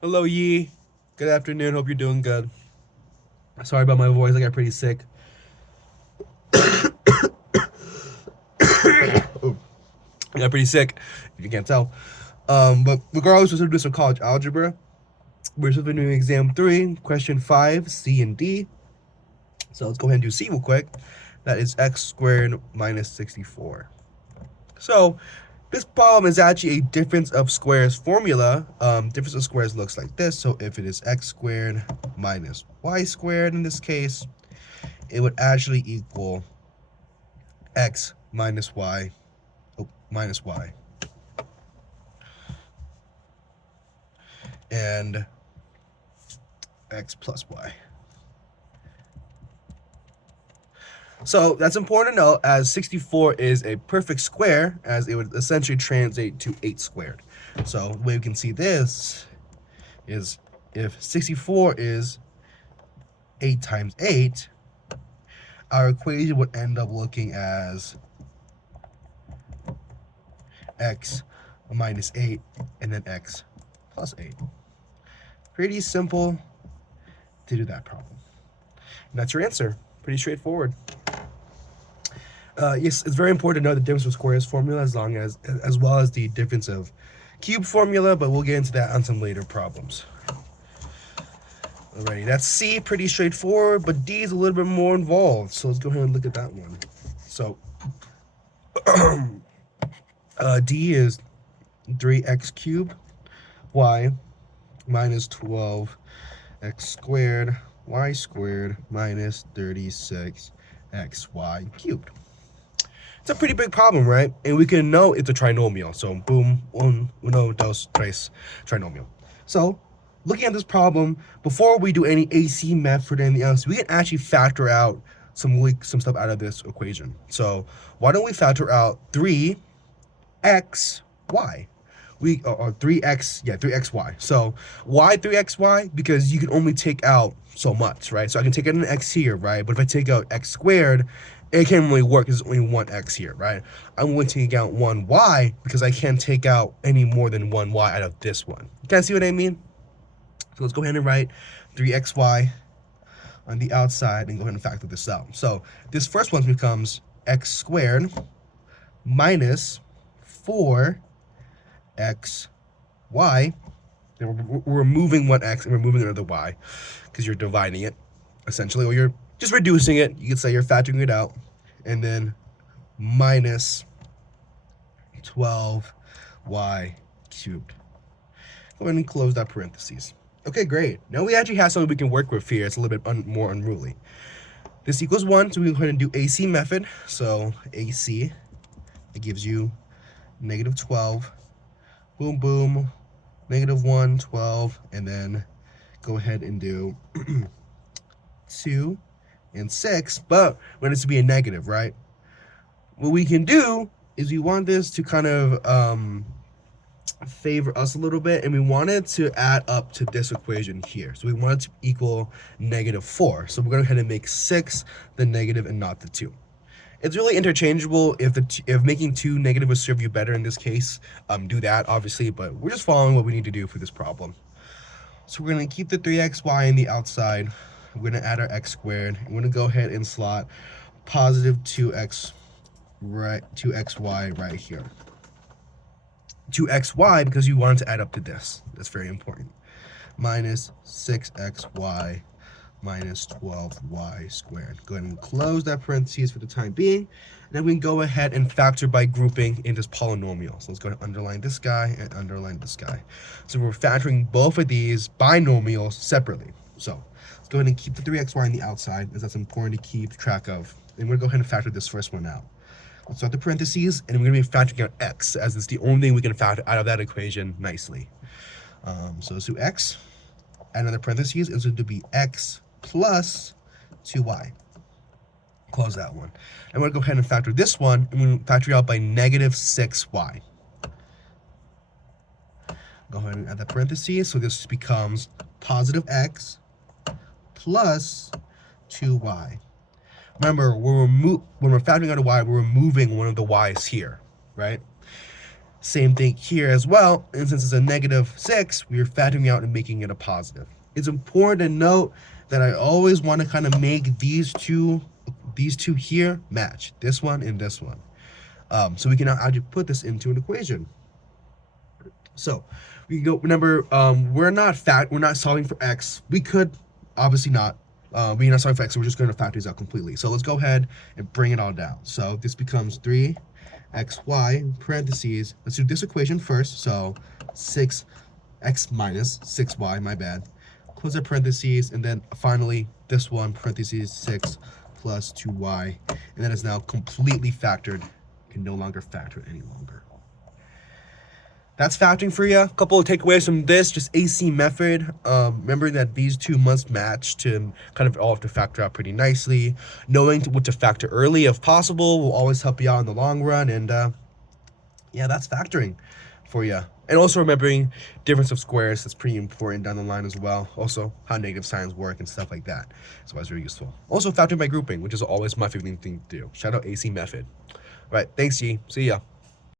Hello, Yi. Good afternoon. Hope you're doing good. Sorry about my voice. I got pretty sick. Oh, I got pretty sick, if you can't tell. But regardless, we're supposed to do some college algebra. We're supposed to be doing exam 3, question 5, C and D. So let's go ahead and do C real quick. That is x squared minus 64. So this problem is actually a difference of squares formula. Difference of squares looks like this. So if it is x squared minus y squared in this case, it would actually equal x minus y, minus y, and x plus y. So that's important to know, as 64 is a perfect square, as it would essentially translate to 8 squared. So the way we can see this is if 64 is 8 times 8, our equation would end up looking as x minus 8 and then x plus 8. Pretty simple to do that problem. And that's your answer. Pretty straightforward. Yes, it's very important to know the difference of squares formula as well as the difference of cube formula, but we'll get into that on some later problems. Alrighty, that's C, pretty straightforward, but D is a little bit more involved. So let's go ahead and look at that one. So D is 3x cubed y minus 12x squared y squared minus 36xy cubed. It's a pretty big problem, right? And we can know it's a trinomial. So boom, uno, dos, tres, trinomial. So looking at this problem, before we do any AC method or anything else, we can actually factor out some stuff out of this equation. So why don't we factor out 3xy? Or 3xy. So why 3xy? Because you can only take out so much, right? So I can take out an x here, right? But if I take out x squared, it can't really work because there's only one x here, right? I'm going to take out one y because I can't take out any more than one y out of this one. You guys see what I mean? So let's go ahead and write 3xy on the outside and go ahead and factor this out. So this first one becomes x squared minus 4xy. We're removing one x and removing another y because you're dividing it, essentially, or you're just reducing it. You could say you're factoring it out. And then minus 12y cubed. Go ahead and close that parentheses. Okay, great. Now we actually have something we can work with here. It's a little bit more unruly. This equals 1, so we can go ahead and do AC method. So AC, it gives you negative 12, boom, boom, negative 1, 12, and then go ahead and do 2 and 6, but we want it to be a negative, right? What we can do is we want this to kind of favor us a little bit, and we want it to add up to this equation here. So we want it to equal negative 4. So we're going to go ahead and make 6 the negative and not the 2. It's really interchangeable. If making 2 negative would serve you better in this case, do that, obviously, but we're just following what we need to do for this problem. So we're going to keep the 3xy on the outside. We're going to add our x squared. We're going to go ahead and slot positive 2xy right here. 2xy because you want it to add up to this. That's very important. Minus 6xy minus 12y squared. Go ahead and close that parentheses for the time being. And then we can go ahead and factor by grouping in this polynomial. So let's go ahead and underline this guy and underline this guy. So we're factoring both of these binomials separately. So let's go ahead and keep the 3xy on the outside, as that's important to keep track of. And we're going to go ahead and factor this first one out. Let's start the parentheses, and we're going to be factoring out x, as it's the only thing we can factor out of that equation nicely. So let's do x. Add another parentheses. It's going to be x plus 2y. Close that one. I'm going to go ahead and factor this one, and we're going to factor it out by negative 6y. Go ahead and add that parentheses, so this becomes positive x plus 2y. Remember, when we're factoring out a y, we're removing one of the y's here, right? Same thing here as well, and since it's a -6, we are factoring out and making it a positive. It's important to note that I always want to kind of make these two here match, this one and this one. So we can now actually put this into an equation. So we can go. Remember, we're not solving for x. We could obviously not. We're not solving for x. So we're just going to factor these out completely. So let's go ahead and bring it all down. So this becomes 3xy parentheses. Let's do this equation first. So 6x minus 6y. My bad. Close the parentheses, and then finally this one parentheses 6 plus 2y, and that is now completely factored. Can no longer factor it any longer. That's factoring for you. A couple of takeaways from this, just AC method. Remember that these two must match to kind of all have to factor out pretty nicely. Knowing what to factor early, if possible, will always help you out in the long run. And yeah, that's factoring for you. And also remembering difference of squares. That's pretty important down the line as well. Also, how negative signs work and stuff like that. So that's very useful. Also, factoring by grouping, which is always my favorite thing to do. Shout out AC method. All right, thanks, G. See ya.